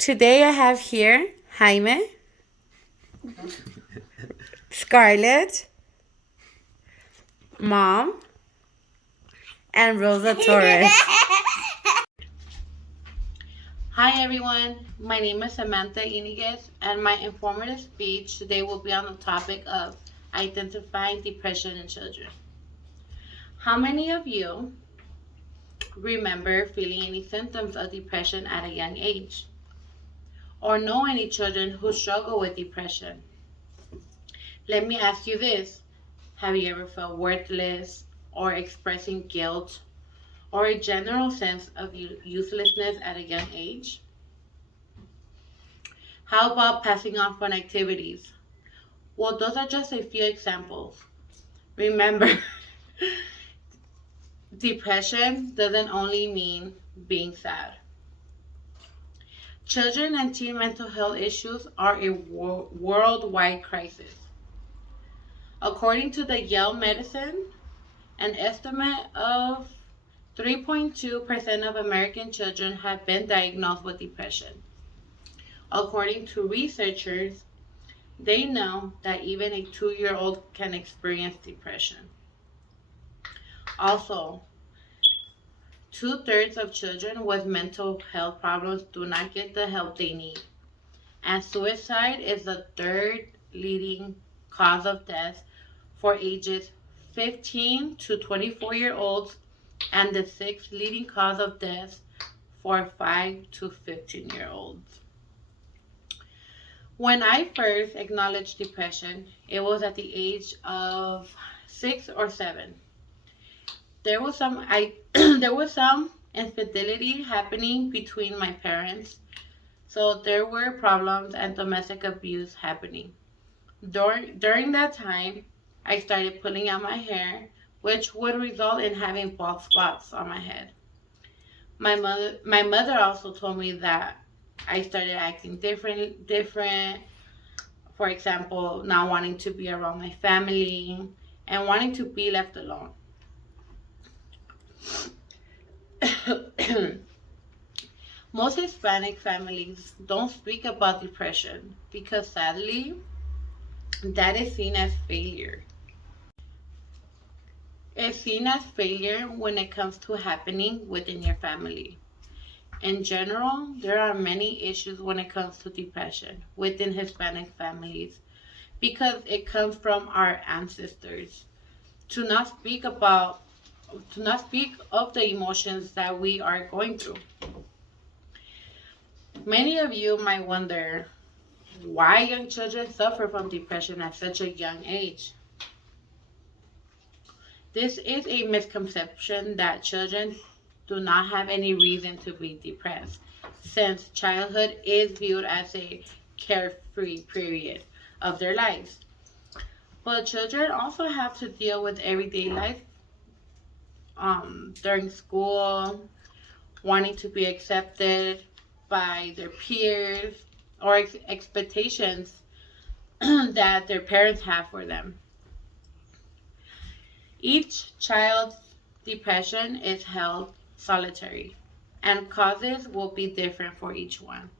Today I have here Jaime, Scarlett, Mom, and Rosa Torres. Hi everyone, my name is Samantha Iniguez, and my informative speech today will be on the topic of identifying depression in children. How many of you remember feeling any symptoms of depression at a young age? Or know any children who struggle with depression? Let me ask you this. Have you ever felt worthless or expressing guilt or a general sense of uselessness at a young age? How about passing on fun activities? Well, those are just a few examples. Remember, depression doesn't only mean being sad. Children and teen mental health issues are a worldwide crisis. According to the Yale Medicine, an estimate of 3.2% of American children have been diagnosed with depression. According to researchers, they know that even a 2-year-old can experience depression. Also, 2/3 of children with mental health problems do not get the help they need. And suicide is the third leading cause of death for ages 15 to 24-year-olds and the sixth leading cause of death for 5 to 15-year-olds. When I first acknowledged depression, it was at the age of 6 or 7. There was some there was some infidelity happening between my parents, so there were problems and domestic abuse happening. During that time, I started pulling out my hair, which would result in having bald spots on my head. My mother also told me that I started acting different. For example, not wanting to be around my family and wanting to be left alone. Most Hispanic families don't speak about depression because sadly, that is seen as failure. It's seen as failure when it comes to happening within your family. In general, there are many issues when it comes to depression within Hispanic families because it comes from our ancestors. To not speak about to not speak of the emotions that we are going through. Many of you might wonder why young children suffer from depression at such a young age. This is a misconception that children do not have any reason to be depressed, since childhood is viewed as a carefree period of their lives. But children also have to deal with everyday life during school, wanting to be accepted by their peers, or expectations that their parents have for them. Each child's depression is held solitary, and causes will be different for each one.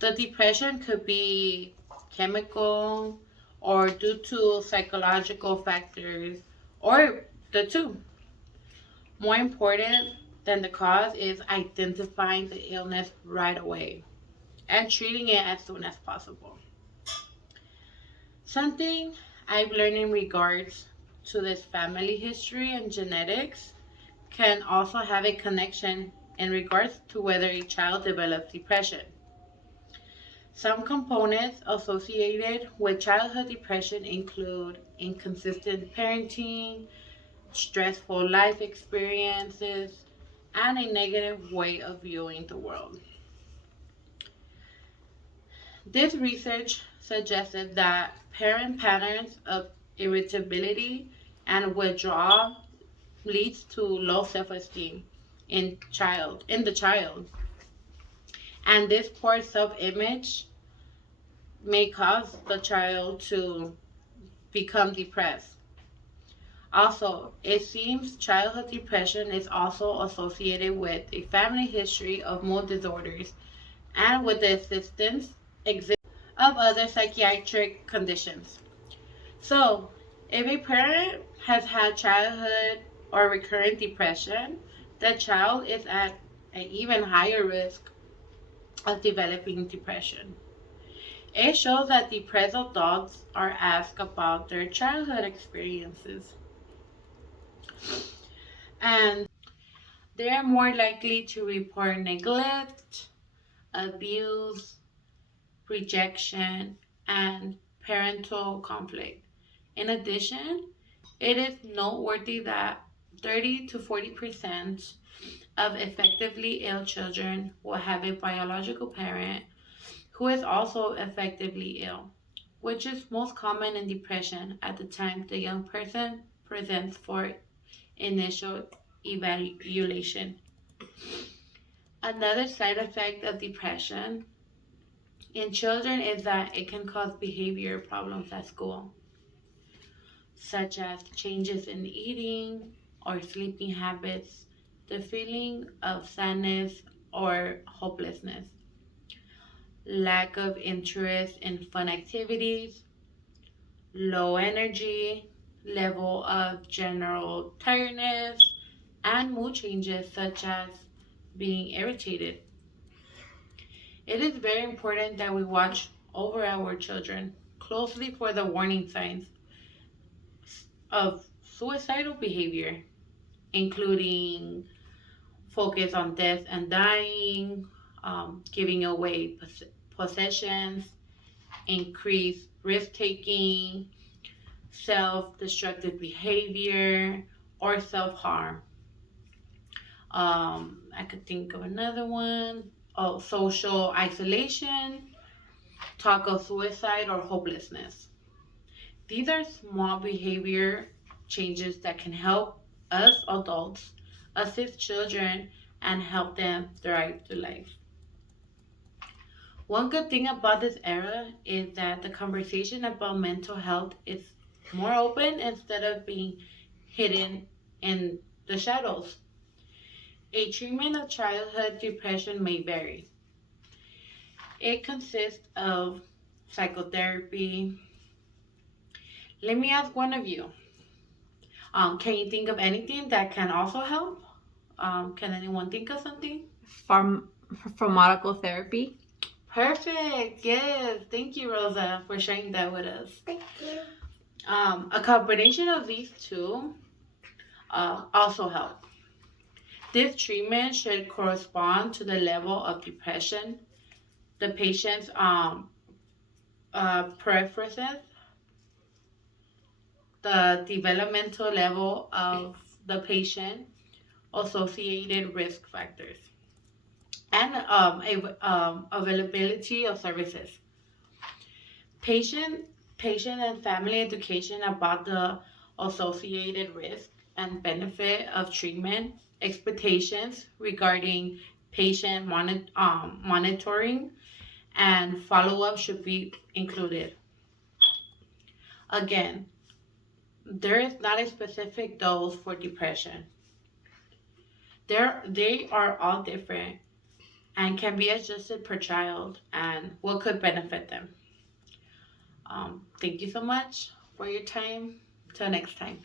The depression could be chemical or due to psychological factors, or the two. More important than the cause is identifying the illness right away and treating it as soon as possible. Something I've learned in regards to this family history and genetics can also have a connection in regards to whether a child develops depression. Some components associated with childhood depression include inconsistent parenting, stressful life experiences, and a negative way of viewing the world. This research suggested that parent patterns of irritability and withdrawal leads to low self-esteem in the child, and this poor self-image may cause the child to become depressed. Also, it seems childhood depression is also associated with a family history of mood disorders and with the existence of other psychiatric conditions. So, if a parent has had childhood or recurrent depression, the child is at an even higher risk of developing depression. It shows that depressed adults are asked about their childhood experiences and they are more likely to report neglect, abuse, rejection, and parental conflict. In addition, it is noteworthy that 30 to 40% of effectively ill children will have a biological parent who is also effectively ill, which is most common in depression at the time the young person presents for initial evaluation. Another side effect of depression in children is that it can cause behavior problems at school, such as changes in eating or sleeping habits, the feeling of sadness or hopelessness, lack of interest in fun activities, low energy, level of general tiredness, and mood changes such as being irritated. It is very important that we watch over our children closely for the warning signs of suicidal behavior, including focus on death and dying, giving away possessions, increased risk taking, self destructive behavior, or self harm. I could think of another one. Oh, social isolation, talk of suicide, or hopelessness. These are small behavior changes that can help us adults assist children and help them thrive through life. One good thing about this era is that the conversation about mental health is more open instead of being hidden in the shadows. A treatment of childhood depression may vary. It consists of psychotherapy. Let me ask one of you. Can you think of anything that can also help? Can anyone think of something? Pharm- Pharmacotherapy. Perfect. Yes. Thank you, Rosa, for sharing that with us. Thank you. A combination of these two also help. This treatment should correspond to the level of depression, the patient's preferences, the developmental level of the patient, associated risk factors, and availability of services. Patient, patient and family education about the associated risk and benefit of treatment, expectations regarding patient monitoring, and follow-up should be included. Again, there is not a specific dose for depression. They are all different and can be adjusted per child and what could benefit them. Thank you so much for your time. Till next time.